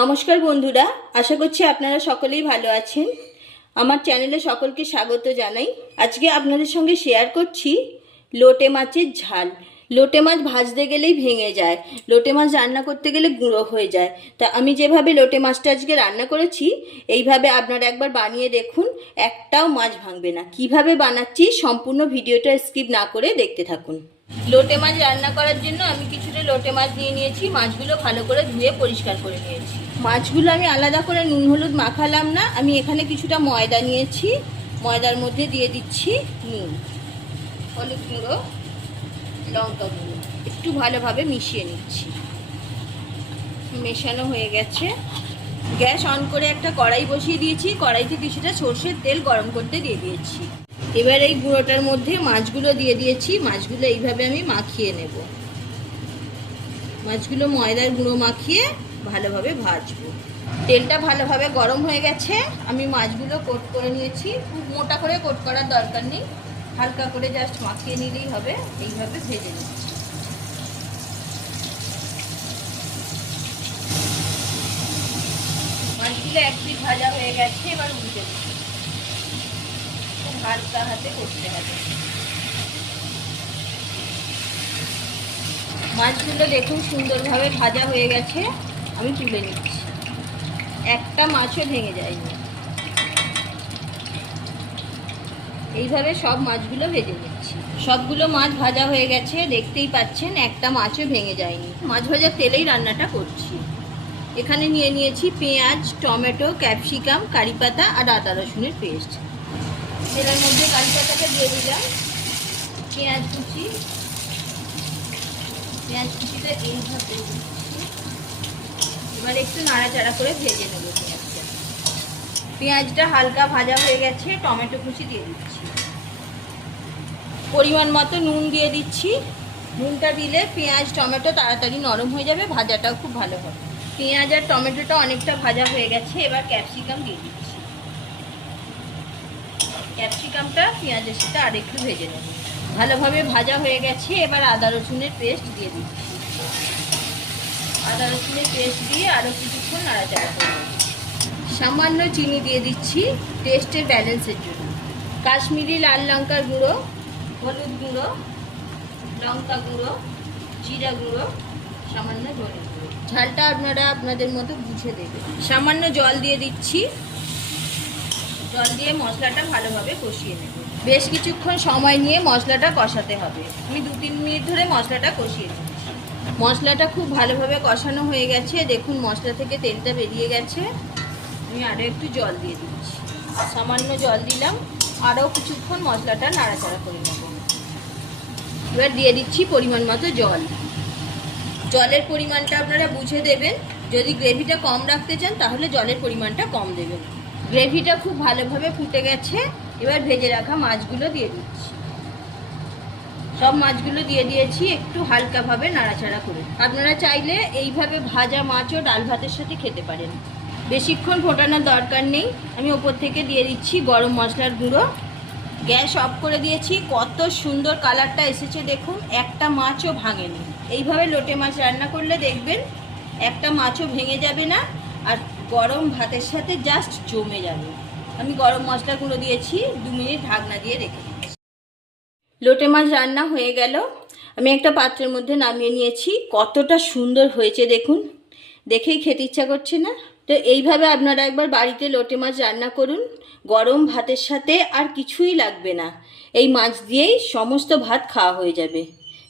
নমস্কার বন্ধুরা, আশা করছি আপনারা সকলেই ভালো আছেন। আমার চ্যানেলে সকলকে স্বাগত জানাই। আজকে আপনাদের সঙ্গে শেয়ার করছি লোটে মাছের ঝাল। লোটে মাছ ভাজতে গেলেই ভেঙে যায়, লোটে মাছ রান্না করতে গেলে গুঁড়ো হয়ে যায়। তা আমি যেভাবে লোটে মাছটা আজকে রান্না করেছি এইভাবে আপনারা একবার বানিয়ে দেখুন, একটাও মাছ ভাঙবে না। কিভাবে বানাচ্ছি সম্পূর্ণ ভিডিওটা স্কিপ না করে দেখতে থাকুন। লোটে মাছ রান্না করার জন্য আমি কিছুটা লোটে মাছ নিয়ে নিয়েছি। মাছগুলো ভালো করে ধুয়ে পরিষ্কার করে নিয়েছি। মাছগুলো আমি আলাদা করে নুন হলুদ মাখালাম না, আমি এখানে কিছুটা ময়দা নিয়েছি। ময়দার মধ্যে দিয়ে দিচ্ছি নুন, হলুদ গুঁড়ো, লঙ্কা গুঁড়ো, একটু ভালোভাবে মিশিয়ে নিচ্ছি। মেশানো হয়ে গেছে। গ্যাস অন করে একটা কড়াই বসিয়ে দিয়েছি। কড়াইতে কিছুটা সর্ষের তেল গরম করতে দিয়ে দিয়েছি। এবার এই গুঁড়োটার মধ্যে মাছগুলো দিয়ে দিয়েছি। মাছগুলো এইভাবে আমি মাখিয়ে নেব। মাছগুলো ময়দার গুঁড়ো মাখিয়ে ভালোভাবে ভাজবো। তেলটা ভালোভাবে গরম হয়ে গেছে। আমি মাছগুলো কোট করে নিয়েছি। খুব মোটা করে কোট করার দরকার নেই, হালকা করে জাস্ট মাখিয়ে নিলেই হবে। এইভাবে ভেজে নিচ্ছি। মাছগুলো এক পিঠ ভাজা হয়ে গেছে। এবার উল্টে দিচ্ছি। খুব হালকা হাতে করতে হবে। মাছগুলো দেখুন সুন্দরভাবে ভাজা হয়ে গেছে। আমি তুলে নিচ্ছি। একটা মাছও ভেঙে যায়নি। এইভাবে সব মাছগুলো ভেজে নিচ্ছি। সবগুলো মাছ ভাজা হয়ে গেছে, দেখতেই পাচ্ছেন একটা মাছও ভেঙে যায়নি। মাছ ভাজার তেলেই রান্নাটা করছি। এখানে নিয়ে নিয়েছি পেঁয়াজ, টমেটো, ক্যাপসিকাম, কারি পাতা আর আদা রসুনের পেস্ট। তেলের মধ্যে কারি পাতাটা দিয়ে দিলাম। পেঁয়াজ কুচিটা এইভাবে দিচ্ছি। এবার একটু নাড়াচাড়া করে ভেজে নেব পেঁয়াজটা। পেঁয়াজটা হালকা ভাজা হয়ে গেছে। টমেটো কুচি দিয়ে দিচ্ছি। পরিমাণ মতো নুন দিয়ে দিচ্ছি। নুনটা দিলে পেঁয়াজ টমেটো তাড়াতাড়ি নরম হয়ে যাবে, ভাজাটাও খুব ভালো হবে। পেঁয়াজ আর টমেটোটা অনেকটা ভাজা হয়ে গেছে। এবার ক্যাপসিকাম দিয়ে দিচ্ছি। ক্যাপসিকামটা পেঁয়াজের সাথে আর একটু ভেজে নেব। ভালোভাবে ভাজা হয়ে গেছে। এবার আদা রসুনের পেস্ট দিয়ে দিচ্ছি। আদা রসুনের পেস্ট দিয়ে আরও কিছুক্ষণ নাড়াচাড়া করব। সামান্য চিনি দিয়ে দিচ্ছি টেস্টের ব্যালেন্সের জন্য। কাশ্মীরি লাল লঙ্কার গুঁড়ো, হলুদ গুঁড়ো, লঙ্কা গুঁড়ো, জিরা গুঁড়ো, সামান্য ধনে গুঁড়ো। ঝালটা আপনারা আপনাদের মতো বুঝে দেবেন। সামান্য জল দিয়ে দিচ্ছি। জল দিয়ে মশলাটা ভালোভাবে কষিয়ে নেব। বেশ কিছুক্ষণ সময় নিয়ে মশলাটা কষাতে হবে। আমি 2-3 মিনিট ধরে মশলাটা কষিয়ে নিচ্ছি। মশলাটা খুব ভালোভাবে কষানো হয়ে গেছে। দেখুন মশলা থেকে তেলটা বেরিয়ে গেছে। আমি আরও একটু জল দিয়ে দিচ্ছি। সামান্য জল দিলাম। আরও কিছুক্ষণ মশলাটা নাড়াচাড়া করে নেব। এবার দিয়ে দিচ্ছি পরিমাণ মতো জল। জলের পরিমাণটা আপনারা বুঝে দেবেন। যদি গ্রেভিটা কম রাখতে চান তাহলে জলের পরিমাণটা কম দেবেন। গ্রেভিটা খুব ভালোভাবে ফুটে গেছে। এবার ভেজে রাখা মাছগুলো দিয়ে দিচ্ছি। সব মাছগুলো দিয়ে দিয়েছি, একটু হালকাভাবে নাড়াচাড়া করে। আপনারা চাইলে এইভাবে ভাজা মাছও ডাল ভাতের সাথে খেতে পারেন। বেশিক্ষণ ফোটানোর দরকার নেই। আমি ওপর থেকে দিয়ে দিচ্ছি গরম মশলার গুঁড়ো। গ্যাস অফ করে দিয়েছি। কত সুন্দর কালারটা এসেছে দেখুন। একটা মাছও ভাঙেনি। এইভাবে লোটে মাছ রান্না করলে দেখবেন একটা মাছও ভেঙে যাবে না, আর গরম ভাতের সাথে জাস্ট জমে যাবে। আমি গরম মশলা গুঁড়ো দিয়েছি। 2 মিনিট ঢাকনা দিয়ে রেখে দিচ্ছি। লোটে মাছ রান্না হয়ে গেল। আমি একটা পাত্রের মধ্যে নামিয়ে নিয়েছি। কতটা সুন্দর হয়েছে দেখুন, দেখেই খেতে ইচ্ছা করছে না? তো এইভাবে আপনারা একবার বাড়িতে লোটে মাছ রান্না করুন। গরম ভাতের সাথে আর কিছুই লাগবে না। এই মাছ দিয়েই সমস্ত ভাত খাওয়া হয়ে যাবে।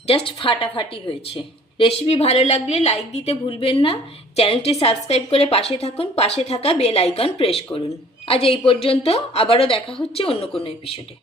জাস্ট ফাটাফাটি হয়েছে। রেসিপি ভালো লাগলে লাইক দিতে ভুলবেন না। চ্যানেলটি সাবস্ক্রাইব করে পাশে থাকুন। পাশে থাকা বেল আইকন প্রেস করুন। আজ এই পর্যন্ত। আবারও দেখা হচ্ছে অন্য কোনো এপিসোডে।